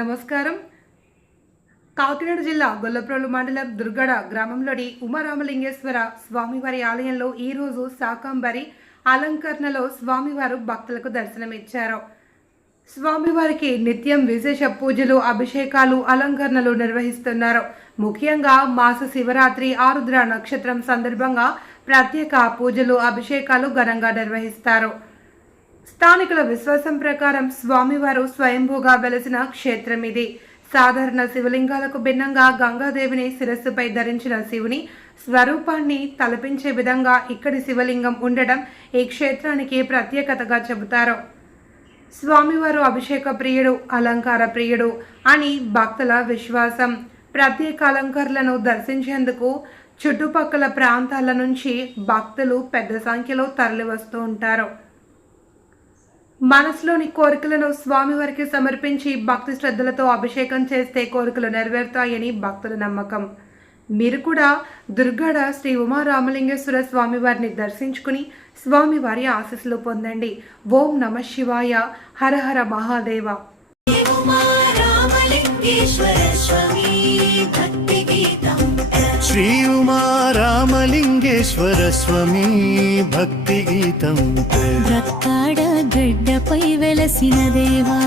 నమస్కారం. కాకినాడ జిల్లా గొల్లప్రోలు మండలం దుర్గడ గ్రామంలోని ఉమారామలింగేశ్వర స్వామివారి ఆలయంలో ఈరోజు శాకంబరి అలంకరణలో స్వామివారు భక్తులకు దర్శనమిచ్చారు. స్వామివారికి నిత్యం విశేష పూజలు, అభిషేకాలు, అలంకరణలు నిర్వహిస్తున్నారు. ముఖ్యంగా మాస శివరాత్రి ఆరుద్ర నక్షత్రం సందర్భంగా ప్రత్యేక పూజలు, అభిషేకాలు ఘనంగా నిర్వహిస్తారు. స్థానికుల విశ్వాసం ప్రకారం స్వామివారు స్వయంభూగా వెలసిన క్షేత్రం ఇది. సాధారణ శివలింగాలకు భిన్నంగా గంగాదేవిని శిరస్సుపై ధరించిన శివుని స్వరూపాన్ని తలపించే విధంగా ఇక్కడి శివలింగం ఉండడం ఈ క్షేత్రానికి ప్రత్యేకతగా చెబుతారు. స్వామివారు అభిషేక ప్రియుడు, అలంకార ప్రియుడు అని భక్తుల విశ్వాసం. ప్రత్యేక అలంకరణలను దర్శించేందుకు చుట్టుపక్కల ప్రాంతాల నుంచి భక్తులు పెద్ద సంఖ్యలో తరలివస్తూ ఉంటారు. మనసులోని కోరికలను స్వామివారికి సమర్పించి భక్తి శ్రద్ధలతో అభిషేకం చేస్తే కోరికలు నెరవేరుతాయని భక్తుల నమ్మకం. మీరు కూడా దుర్గడ శ్రీ ఉమారామలింగేశ్వర స్వామివారిని దర్శించుకుని స్వామివారి ఆశీస్సులు పొందండి. ఓం నమః శివాయ. హర హర మహాదేవ. శ్రీ ఉమారామలింగేశ్వర స్వామి భక్తి గీతం. రక్కాడ గడ్డపై వెలసిన దేవా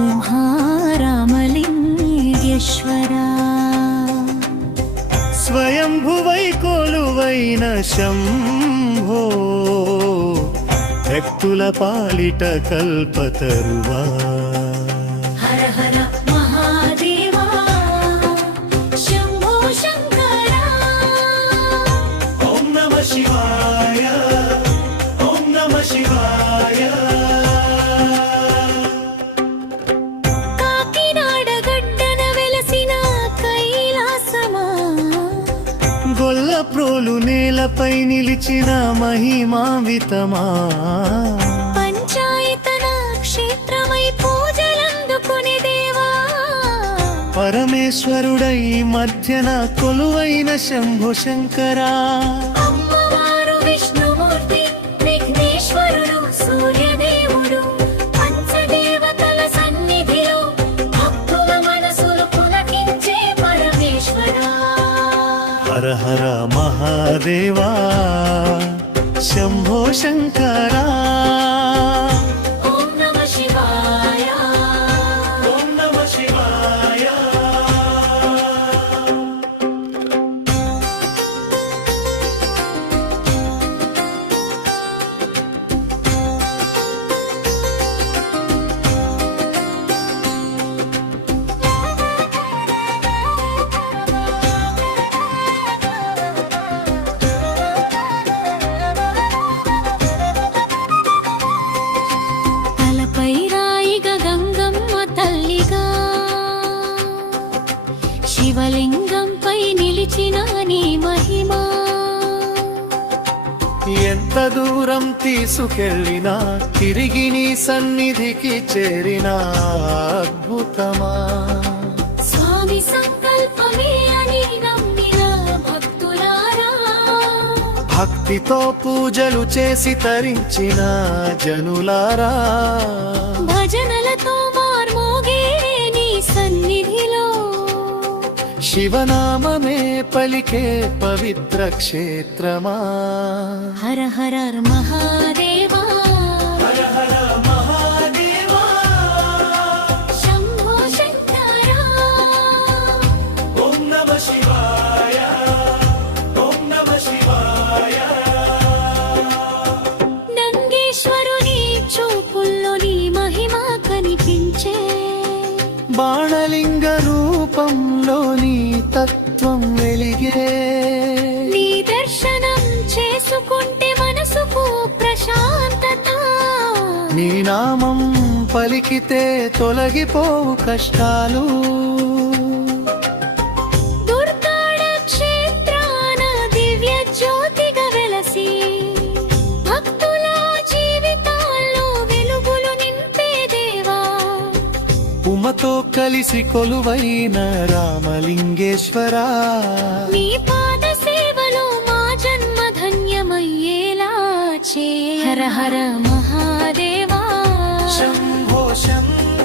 ఉమారామలింగేశ్వర, స్వయంభువై కొలువైన శంభో, భక్తుల పాలిట కల్పతరువా. హర హర మహాదేవా శంభో శంకర. ఓం నమః శివాయ, ఓం నమః శివాయ. కాకినాడ గడ్డన వెలసిన కైలాసమా, గొల్లప్రోలు నేలపై నిలిచిన మహిమావితమా, పంచాయతన క్షేత్రమై పూజలందుకునే దేవా, పరమేశ్వరుడై మధ్యన కొలువైన శంభో శంకరా. అమ్మవారు విష్ణుమూర్తి, విఘ్నేశ్వరుడు, సూర్యదేవుడు, పంచదేవతల సన్నిధిలో భక్తుల మనసులు పులకించే పరమేశ్వరా. హర హర మహాదేవా శంభో శంకరా. ఓం నమః శివాయ. ఓం నమః శివాయ. తలపై రాయిగా గంగమ్మ తల్లిగా, శివలింగంపై నిలిచిన నీ మహిమా, ఎంత దూరం తీసుకెళ్ళినా తిరిగి నీ సన్నిధికి చేరిన అద్భుతమా. స్వామి సంకల్పమే అని నమ్మిన భక్తులారా, భక్తితో పూజలు చేసి తరించిన జనులారా, భజనలతో మార్మోగే నీ సన్నిధిలో, శివనామమే పలికే పవిత్ర క్షేత్రమా. హర హర మహాదేవా శంభో శంకర. ఓం నమః శివాయ, ఓం నమః శివాయ. నంగేశ్వరుని చూపుల్లో నీ మహిమ కనిపించే, బాణలింగ రూపంలో నీ తత్వం వెలిగే, నీ దర్శనం చేసుకుంటే మనసుకు ప్రశాంతత, నీ నామం పలికితే తొలగిపోవు కష్టాలు. దుర్గాడ క్షేత్రాన దివ్య జ్యోతిగా వెలసి భక్తుల జీవితాల్లో వెలుగులు నింపే దేవా, ఉమతో కలిసి కొలువైన రామలింగేశ్వరా. నీ పాద సేవలో మా జన్మ ధన్యమయ్యేలా చే. హర హర మహాదేవా శంభో శంకరా.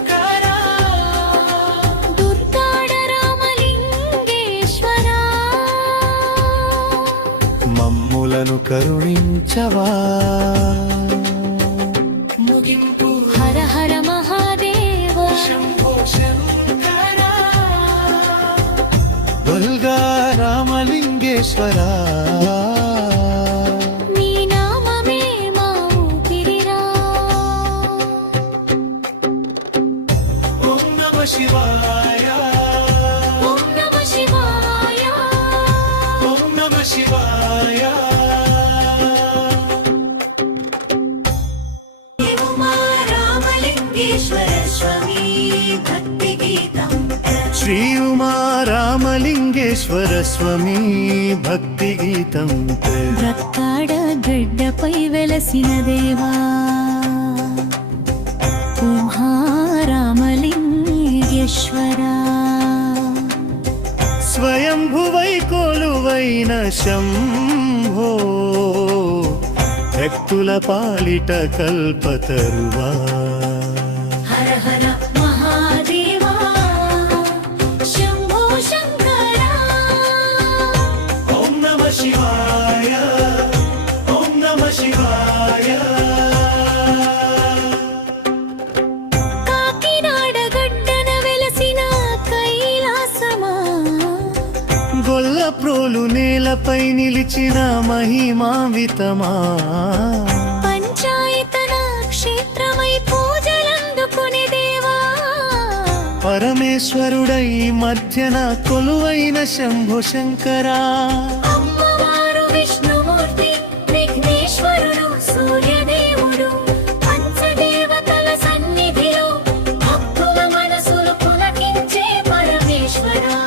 మమ్ములను కరుణించవా. ముగింపు హర హర మహాదేవ శంభో శంకర బల్గా రామలింగేశ్వరా, నీ నామమే మా ఊపిరిరా. ఓం నమః శివాయ, ఓం నమః శివాయ, ఓం నమః శివాయ. ఉమా రామలింగేశ్వర స్వామి భక్తి గీతం. శ్రీ ఉమా రామలింగేశ్వర స్వామి భక్తి గీతం. రక్కాడ గడ్డపై వెలసిన దేవా ఉమా రామలింగేశ్వరా, స్వయంభువై కొలువైన శంభో, భక్తుల పాలిట కల్పతరువా. హర హర మహాదేవా శంభో శంకరా. ఓం నమః శివాయ, ఓం నమః శివాయ. కాకినాడ గడ్డన వెలసిన కైలాసమా, గొల్ల ప్రోలు నేలపై నిలిచిన మహిమావితమా. పంచాయతన క్షేత్రమై పూజలందుకునే దేవా పరమేశ్వరుడై మధ్యన కొలువైన శంభో శంకరా. అమ్మవారు విష్ణుమూర్తి విఘ్నేశ్వరుడు సూర్యదేవుడు పంచదేవతల సన్నిధిలో భక్తుల మనసులు పులకించే పరమేశ్వరా.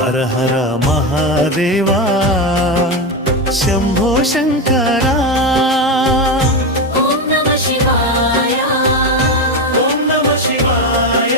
హర హర మహాదేవా శంభో శంకరా. ఓం నమః శివాయ, ఓం నమః శివాయ.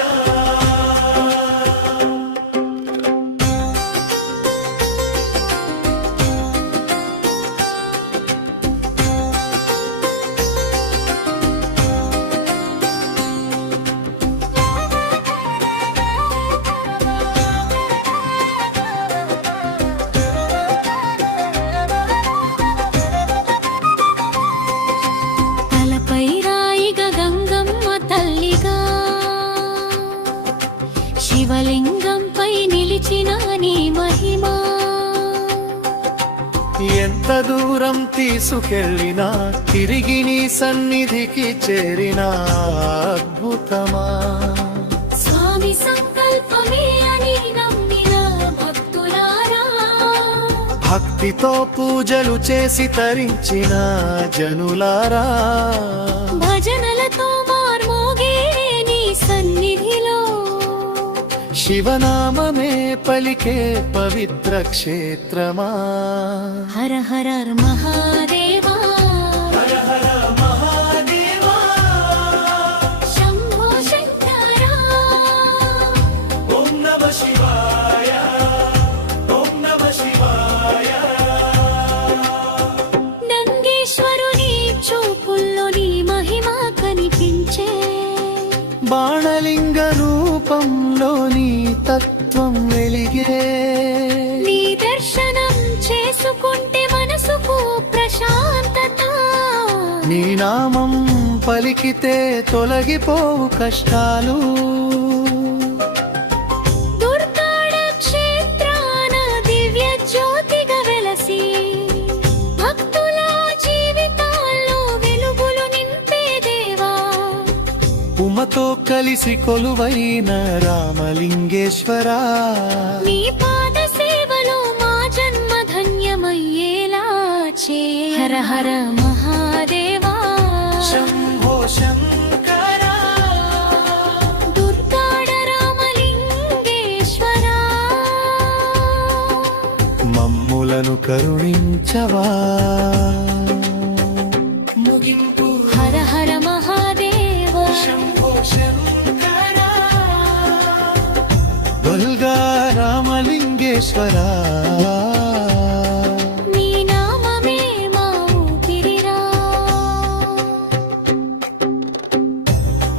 తలపై రాయిగా గంగమ్మ తల్లిగా శివలింగంపై నిలిచిన నీ మహిమా. ఎంత దూరం తీసుకెళ్ళినా తిరిగి నీ సన్నిధికి చేరిన అద్భుతమా. స్వామి సంకల్పమే అని నమ్మిన భక్తులారా భక్తితో పూజలు చేసి తరించిన జనులారా. భజనలతో మార్మోగే నీ సన్నిధిలో శివనామమే పలికే పవిత్ర క్షేత్రమా. హర హర మహాదేవా శంభో శంకరా. ఓం నమః శివాయ, ఓం నమః శివాయ. నంగేశ్వరుని చూపుల్లో నీ మహిమ కనిపించే బాణలింగ రూపంలో నీ తత్వం వెలిగే. నీ దర్శనం చేసుకుంటే మనసుకు ప్రశాంతత. నీ నామం పలికితే తొలగిపోవు కష్టాలు. దుర్గాడ క్షేత్రాన దివ్య జ్యోతిగా వెలసి భక్తుల జీవితాల్లో వెలుగులు నింపే దేవా ఉమతో కలిసి కొలువైన రామలింగేశ్వరా. నీ పాద సేవలో మా జన్మ ధన్యమయ్యేలా చే. హర హర మహాదేవా శంభో శంకరా. దుర్గాడ రామలింగేశ్వరా, మమ్ములను కరుణించవా. ముగింపు హర హర మహాదేవ శంభో శంకరా. బల్గా రామలింగేశ్వరా, నీ నామమే మా ఊపిరిరా.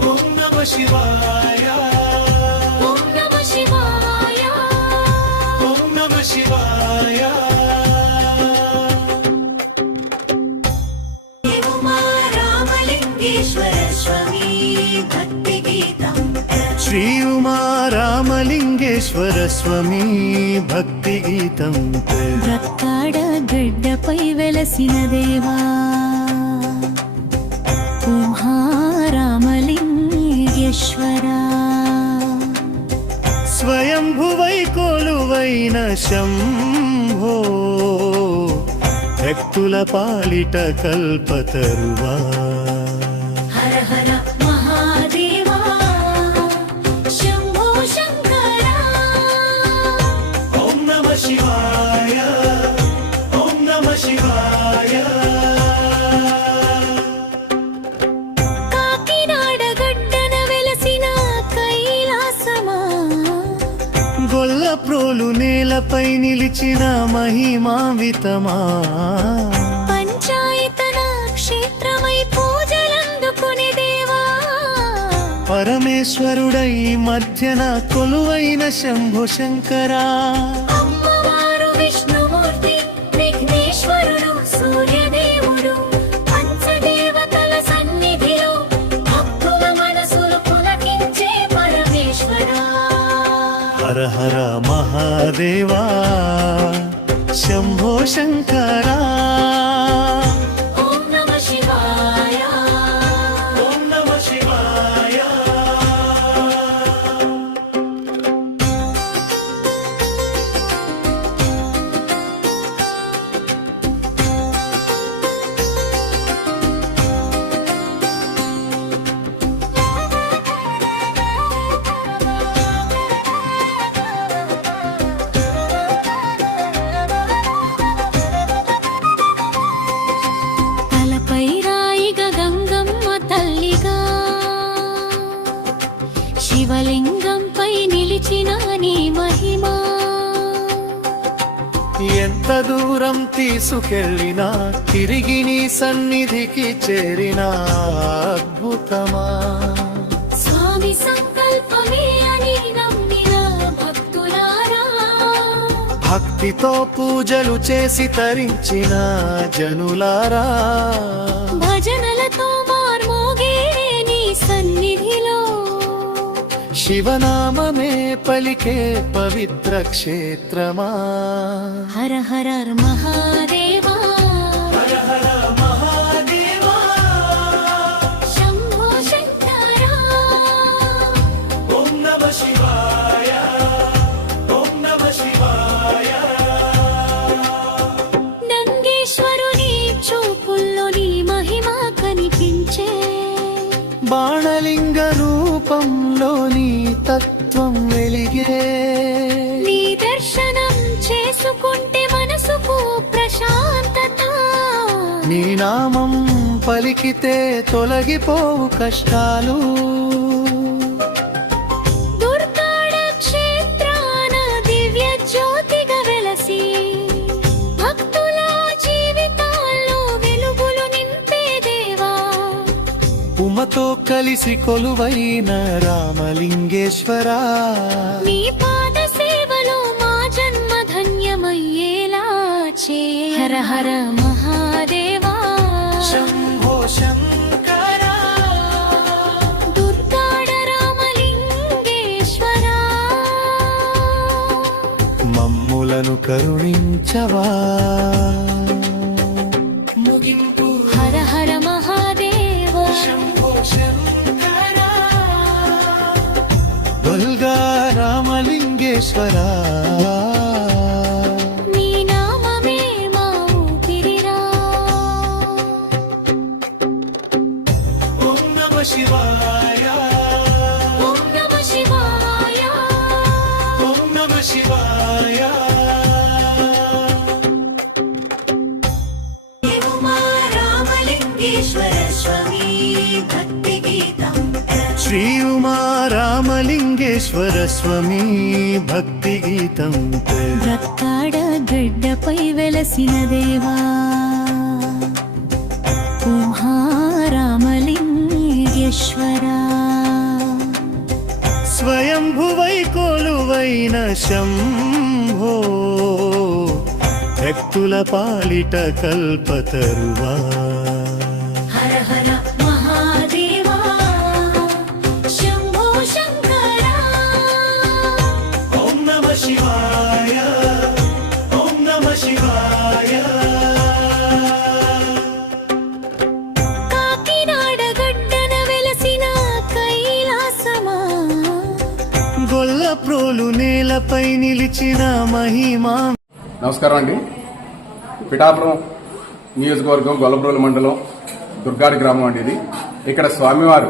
ఓం నమః శివాయ, ఓం నమః శివాయ, ఓం నమః శివాయ. శ్రీ ఉమా రామలింగేశ్వర స్వామి భక్తి గీతం రక్కాడ గడ్డపై వెలసిన దేవా ఉమా రామలింగేశ్వరా స్వయంభువై కొలువైన శంభో భక్తుల పాలిట కల్పతరువా హర హర మహాదేవా శంభో శంకరా ఓం నమ శివాయ ఓం నమ శివాయ కాకినాడ గడ్డన వెలసిన కైలాసమా గొల్ల ప్రోలు నేలపై నిలిచిన మహిమావితమా పంచాయతన క్షేత్రమై పూజలందుకునే దేవా పరమేశ్వరుడై మధ్యన కొలువైన శంభో శంకరా అమ్మవారు విష్ణుమూర్తి విఘ్నేశ్వరుడు సూర్యదేవుడు పంచదేవతల సన్నిధిలో భక్తుల మనసులు పులకించే పరమేశ్వరా హర హర మహాదేవా శంభో శంకరా ఓం నమ శివాయ ఓం నమ శివాయ తలపై రాయిగా గంగమ్మ తల్లిగా శివలింగంపై నిలిచిన నీ మహిమా ఎంత దూరం తీసుకెళ్ళినా తిరిగి నీ సన్నిధికి చేరిన అద్భుతమా స్వామి సంకల్పమే అని నమ్మిన భక్తులారా భక్తితో పూజలు చేసి తరించిన జనులారా భజనలతో మార్మోగే నీ సన్నిధిలో శివనామమే పలికే పవిత్ర క్షేత్రమా హర హర మహాదేవా శంభో శంకరా ఓం నమ శివాయ ఓం నమ శివాయ నంగేశ్వరుని చూపుల్లో నీ మహిమ కనిపించే బాణలింగ రూపంలోని తత్వం వెలిగే నీ దర్శనం చేసుకుంటే మనసుకు ప్రశాంతత నీ నామం పలికితే తొలగిపోవు కష్టాలు దుర్గాడ క్షేత్రాన దివ్య జ్యోతిగా వెలసి భక్తుల జీవితాల్లో వెలుగులు నింపే దేవా ఉమతో కలిసి కొలువైన రామలింగేశ్వరా నీ పాద సేవలో మా జన్మ ధన్యమయ్యేలా చే హర హర మహాదేవా శంభో శంకరా దుర్గాడ రామలింగేశ్వరా మమ్ములను కరుణించవా ముగింపు హర హర మహాదేవా శంభో శంకరా బల్గా రామలింగేశ్వరా నీ నామమే మా ఊపిరిరా ఓం నమ శివాయ ఓం నమ శివాయ ఓం నమ శివాయ ఉమా రామలింగేశ్వర స్వామి భక్తి గీతం శ్రీ ఉమా రామలింగేశ్వర స్వామి భక్తి గీతం రక్కాడ గడ్డపై వెలసిన దేవా ఉమా రామలింగేశ్వరా స్వయంభువై కొలువైన శంభో భక్తుల పాలిట కల్పతరువా హర హర మహాదేవా శంభో శంకరా గొల్లప్రోలు నేలపై నిలిచిన మహిమా. నమస్కారం అండి. పిఠాపురం నియోజకవర్గం గొల్లప్రోలు మండలం దుర్గాడి గ్రామం అండి ఇది. ఇక్కడ స్వామివారు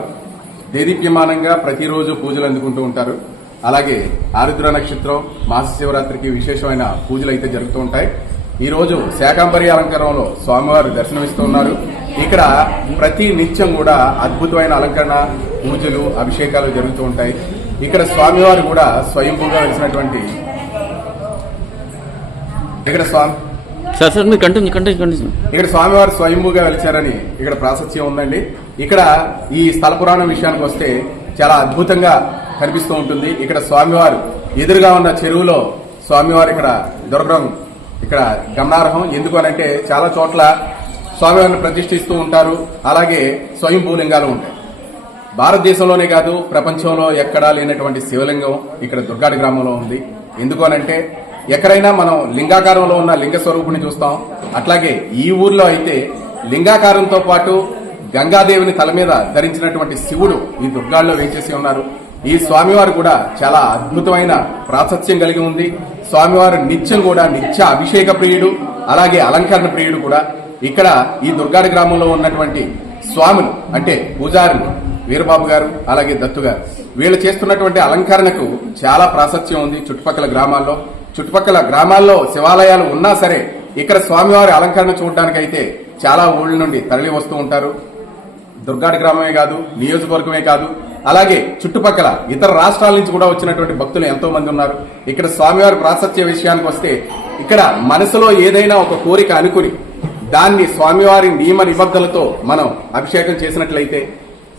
దేదీప్యమానంగా ప్రతిరోజు పూజలు అందుకుంటూ ఉంటారు. అలాగే ఆరుద్ర నక్షత్రం, మాస శివరాత్రికి విశేషమైన పూజలు అయితే జరుగుతూ ఉంటాయి. ఈ రోజు శాకాంబరి అలంకారంలో స్వామివారు దర్శనమిస్తూ ఉన్నారు. ఇక్కడ ప్రతి నిత్యం కూడా అద్భుతమైన అలంకరణ, పూజలు, అభిషేకాలు జరుగుతూ ఉంటాయి. ఇక్కడ స్వామివారు కూడా స్వయంభూగా వెలిసినటువంటి ఇక్కడ స్వామివారు స్వయంభూగా వెలిచారని ఇక్కడ ప్రాశస్త్యం ఉందండి. ఇక్కడ ఈ స్థల పురాణం విషయానికి వస్తే చాలా అద్భుతంగా కనిపిస్తూ ఉంటుంది. ఇక్కడ స్వామివారు ఎదురుగా ఉన్న చెరువులో స్వామివారు ఇక్కడ దొరకడం ఇక్కడ గమనార్హం. ఎందుకు అనంటే చాలా చోట్ల స్వామివారిని ప్రతిష్ఠిస్తూ ఉంటారు. అలాగే స్వయంభూలింగాలు ఉంటాయి. భారతదేశంలోనే కాదు, ప్రపంచంలో ఎక్కడా లేనటువంటి శివలింగం ఇక్కడ దుర్గాడి గ్రామంలో ఉంది. ఎందుకు అనంటే ఎక్కడైనా మనం లింగాకారంలో ఉన్న లింగ స్వరూపుని చూస్తాం. అట్లాగే ఈ ఊర్లో అయితే లింగాకారంతో పాటు గంగాదేవిని తల మీద ధరించినటువంటి శివుడు ఈ దుర్గాల్లో వేచేసి ఉన్నారు. ఈ స్వామివారు కూడా చాలా అద్భుతమైన ప్రాశస్త్యం కలిగి ఉంది. స్వామివారు నిత్యం కూడా నిత్య అభిషేక ప్రియుడు, అలాగే అలంకరణ ప్రియుడు కూడా. ఇక్కడ ఈ దుర్గాడి గ్రామంలో ఉన్నటువంటి స్వాములు అంటే పూజారులు వీరబాబు గారు, అలాగే దత్తు గారు, వీళ్ళు చేస్తున్నటువంటి అలంకరణకు చాలా ప్రాశస్త్యం ఉంది. చుట్టుపక్కల గ్రామాల్లో శివాలయాలు ఉన్నా సరే ఇక్కడ స్వామివారి అలంకరణ చూడడానికైతే చాలా ఊళ్ళ నుండి తరలి వస్తూ ఉంటారు. దుర్గాడి గ్రామమే కాదు, నియోజకవర్గమే కాదు, అలాగే చుట్టుపక్కల ఇతర రాష్ట్రాల నుంచి కూడా వచ్చినటువంటి భక్తులు ఎంతో మంది ఉన్నారు. ఇక్కడ స్వామివారి ప్రాశస్త్య విషయానికి వస్తే ఇక్కడ మనసులో ఏదైనా ఒక కోరిక అనుకుని దాన్ని స్వామివారి నియమ నిబద్ధనలతో మనం అభిషేకం చేసినట్లయితే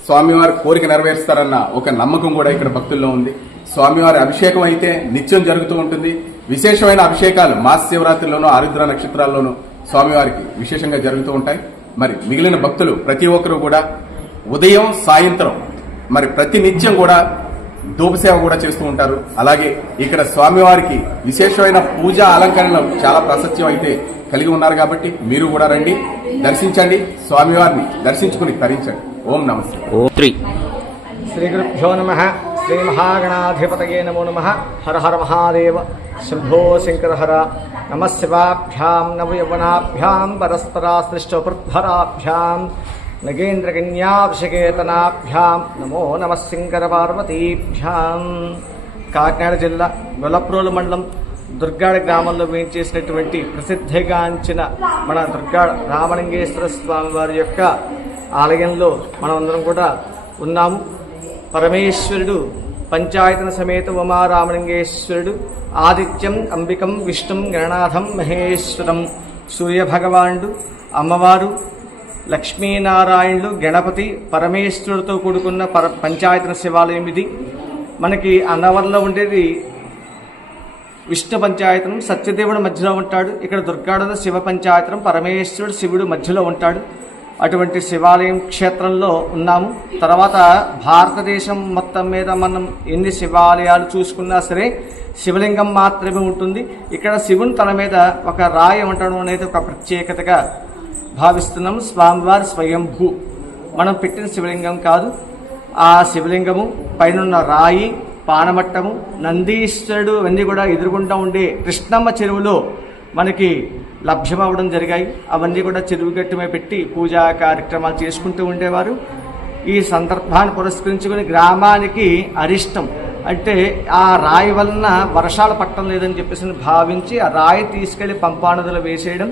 స్వామివారి కోరిక నెరవేరుస్తారన్న ఒక నమ్మకం కూడా ఇక్కడ భక్తుల్లో ఉంది. స్వామివారి అభిషేకం అయితే నిత్యం జరుగుతూ ఉంటుంది. విశేషమైన అభిషేకాలు మాస శివరాత్రిలోనూ, ఆరుద్ర నక్షత్రాల్లోనూ స్వామివారికి విశేషంగా జరుగుతూ ఉంటాయి. మరి మిగిలిన భక్తులు ప్రతి ఒక్కరూ కూడా ఉదయం, సాయంత్రం మరి ప్రతి నిత్యం కూడా ధూపసేవ కూడా చేస్తూ ఉంటారు. అలాగే ఇక్కడ స్వామివారికి విశేషమైన పూజా అలంకరణలు చాలా ప్రాశస్త్యం అయితే కలిగి ఉన్నారు. కాబట్టి మీరు కూడా రండి, దర్శించండి, స్వామివారిని దర్శించుకుని తరించండి. ఓం నమస్తే. శ్రీ గురుభ్యో నమః. శ్రీ మహాగణాధిపతయే నమో నమః. హర హర మహాదేవ. శంభో శంకర హర. నమః శివాభ్యాం నవయవనాభ్యాం పరస్పరాశ్లిష్టపృద్భరాభ్యాం నగేంద్రకన్యాభిషకేతనాభ్యాం నమో నమః శంకర పార్వతీభ్యాం. కాకినాడ జిల్లా గొల్లప్రోలు మండలం దుర్గాడ గ్రామంలో వేయించేసినటువంటి ప్రసిద్ధిగాంచిన మన దుర్గాడ రామలింగేశ్వర స్వామి వారి యొక్క ఆలయంలో మనమందరం కూడా ఉన్నాము. పరమేశ్వరుడు పంచాయతన సమేత ఉమారామలింగేశ్వరుడు ఆదిత్యం అంబికం విష్ణుం గణనాథం మహేశ్వరం, సూర్యభగవానుడు, అమ్మవారు, లక్ష్మీనారాయణుడు, గణపతి, పరమేశ్వరుడితో కూడుకున్న పంచాయతన శివాలయం ఇది. మనకి అన్నవరంలో ఉండేది విష్ణు పంచాయతనం, సత్యదేవుడు మధ్యలో ఉంటాడు. ఇక్కడ దుర్గాడలో శివ పంచాయతనం, పరమేశ్వరుడు శివుడు మధ్యలో ఉంటాడు. అటువంటి శివాలయం క్షేత్రంలో ఉన్నాము. తర్వాత భారతదేశం మొత్తం మీద మనం ఎన్ని శివాలయాలు చూసుకున్నా సరే శివలింగం మాత్రమే ఉంటుంది. ఇక్కడ శివుని తల మీద ఒక రాయి ఉండడం అనేది ఒక ప్రత్యేకతగా భావిస్తున్నాము. స్వామివారి స్వయంభూ, మనం పెట్టిన శివలింగం కాదు. ఆ శివలింగము పైన రాయి, పానమట్టము, నందీశ్వరుడు అవన్నీ కూడా ఎదురుగుండా ఉండే కృష్ణమ్మ చెరువులో మనకి లభ్యమవడం జరిగాయి. అవన్నీ కూడా చెరువు గట్టుమే పెట్టి పూజా కార్యక్రమాలు చేసుకుంటూ ఉండేవారు. ఈ సందర్భాన్ని పురస్కరించుకుని గ్రామానికి అరిష్టం అంటే ఆ రాయి వలన వర్షాలు పట్టడం లేదని చెప్పేసి భావించి ఆ రాయి తీసుకెళ్లి పంపానదులు వేసేయడం,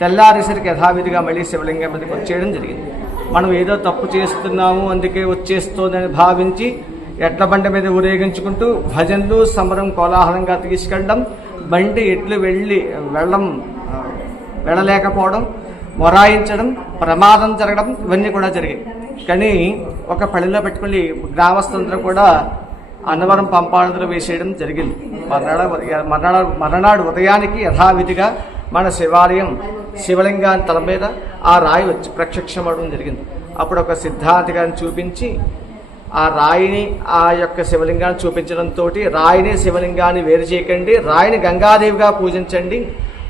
తెల్లారేసరికి యథావిధిగా మళ్ళీ శివలింగం మీదకి వచ్చేయడం జరిగింది. మనం ఏదో తప్పు చేస్తున్నాము అందుకే వచ్చేస్తోందని భావించి ఎడ్ల బండి మీద ఊరేగించుకుంటూ భజనలు, సమరం కోలాహలంగా తీసుకెళ్ళడం, బండి ఎట్లు వెళ్ళలేకపోవడం, మొరాయించడం, ప్రమాదం జరగడం ఇవన్నీ కూడా జరిగాయి. కానీ ఒక పళ్ళిలో పెట్టుకుని గ్రామస్తులందరూ కూడా అన్నవరం పంపానదులు వేసేయడం జరిగింది. మర్నాడు ఉదయానికి యథావిధిగా మన శివాలయం శివలింగాన్ని తల మీద ఆ రాయి వచ్చి ప్రత్యక్షమవడం జరిగింది. అప్పుడు ఒక సిద్ధాంతి గారిని చూపించి ఆ రాయిని ఆ యొక్క శివలింగాన్ని చూపించడంతో రాయిని శివలింగాన్ని వేరు చేయకండి, రాయిని గంగాదేవిగా పూజించండి,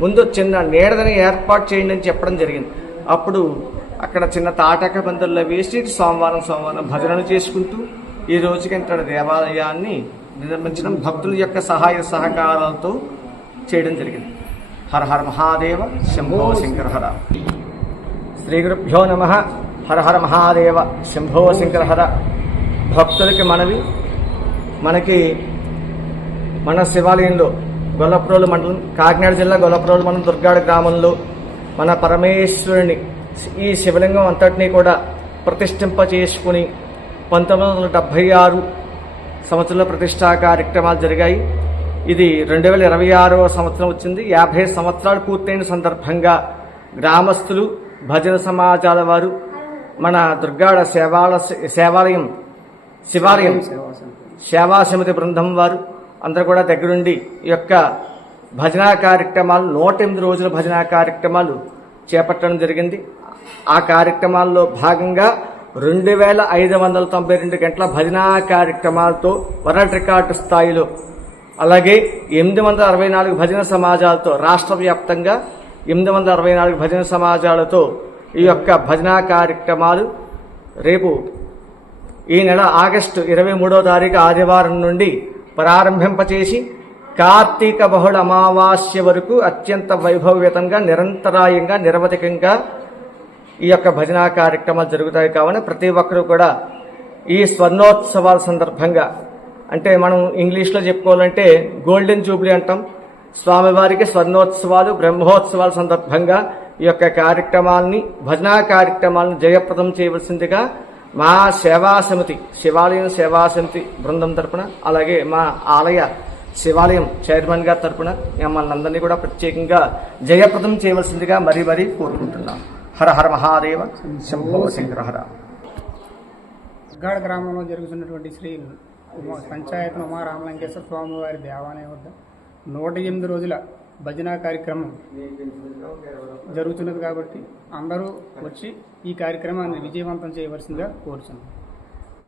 ముందు చిన్న నీడదని ఏర్పాటు చేయండి అని చెప్పడం జరిగింది. అప్పుడు అక్కడ చిన్న తాటక పందుల్లో వేసి సోమవారం భజనలు చేసుకుంటూ ఈ రోజుకి దేవాలయాన్ని నిర్మించడం భక్తుల యొక్క సహాయ సహకారాలతో చేయడం జరిగింది. హర హర మహాదేవ శంభో శంకర హర. శ్రీ గురుభ్యో నమః. హర హర మహాదేవ శంభో శంకర హర. భక్తులకి మనవి, మనకి మన శివాలయంలో గొల్లప్రోలు మండలం, కాకినాడ జిల్లా గొల్లప్రోలు మండలం దుర్గాడ గ్రామంలో మన పరమేశ్వరుని ఈ శివలింగం అంతటినీ కూడా ప్రతిష్ఠింప చేసుకుని 1976 సంవత్సరంలో ప్రతిష్టా కార్యక్రమాలు జరిగాయి. ఇది 2026వ సంవత్సరం వచ్చింది. 50 సంవత్సరాలు పూర్తయిన సందర్భంగా గ్రామస్తులు, భజన సమాజాల వారు, మన దుర్గాడ శివాలయం సేవా సమితి బృందం వారు అందరూ కూడా దగ్గరుండి ఈ యొక్క భజనా కార్యక్రమాలు 108 రోజుల భజనా కార్యక్రమాలు చేపట్టడం జరిగింది. ఆ కార్యక్రమాల్లో భాగంగా 2592 గంటల భజనా కార్యక్రమాలతో వరల్డ్ రికార్డు స్థాయిలో, అలాగే 864 భజన సమాజాలతో, రాష్ట్ర వ్యాప్తంగా 864 భజన సమాజాలతో ఈ యొక్క భజనా కార్యక్రమాలు రేపు ఈ నెల ఆగస్టు 23వ తారీఖు ఆదివారం నుండి ప్రారంభింపచేసి కార్తీక బహుళ అమావాస్య వరకు అత్యంత వైభవయుతంగా, నిరంతరాయంగా, నిరవధికంగా ఈ యొక్క భజనా కార్యక్రమాలు జరుగుతాయి. కావున ప్రతి ఒక్కరూ కూడా ఈ స్వర్ణోత్సవాల సందర్భంగా, అంటే మనం ఇంగ్లీష్లో చెప్పుకోవాలంటే గోల్డెన్ జూబ్లీ అంటాం, స్వామివారికి స్వర్ణోత్సవాలు, బ్రహ్మోత్సవాల సందర్భంగా ఈ యొక్క కార్యక్రమాల్ని, భజనా కార్యక్రమాలను జయప్రదం చేయవలసిందిగా మా సేవా సమితి, శివాలయం సేవా సమితి బృందం తరపున, అలాగే మా ఆలయ శివాలయం చైర్మన్ గారి తరపున మమ్మల్ని అందరినీ కూడా ప్రత్యేకంగా జయప్రదం చేయవలసిందిగా మరీ మరీ కోరుకుంటున్నాం. హర హర మహాదేవ శంభో శంకర హర. దుర్గాడ గ్రామంలో జరుగుతున్నటువంటి శ్రీ పంచాయతన ఉమా రామలింగేశ్వర స్వామి వారి దేవాలయం వద్ద 108 రోజుల భజనా కార్యక్రమం జరుగుతున్నది కాబట్టి అందరూ వచ్చి ఈ కార్యక్రమాన్ని విజయవంతం చేయవలసిందిగా కోరుచున్నాం.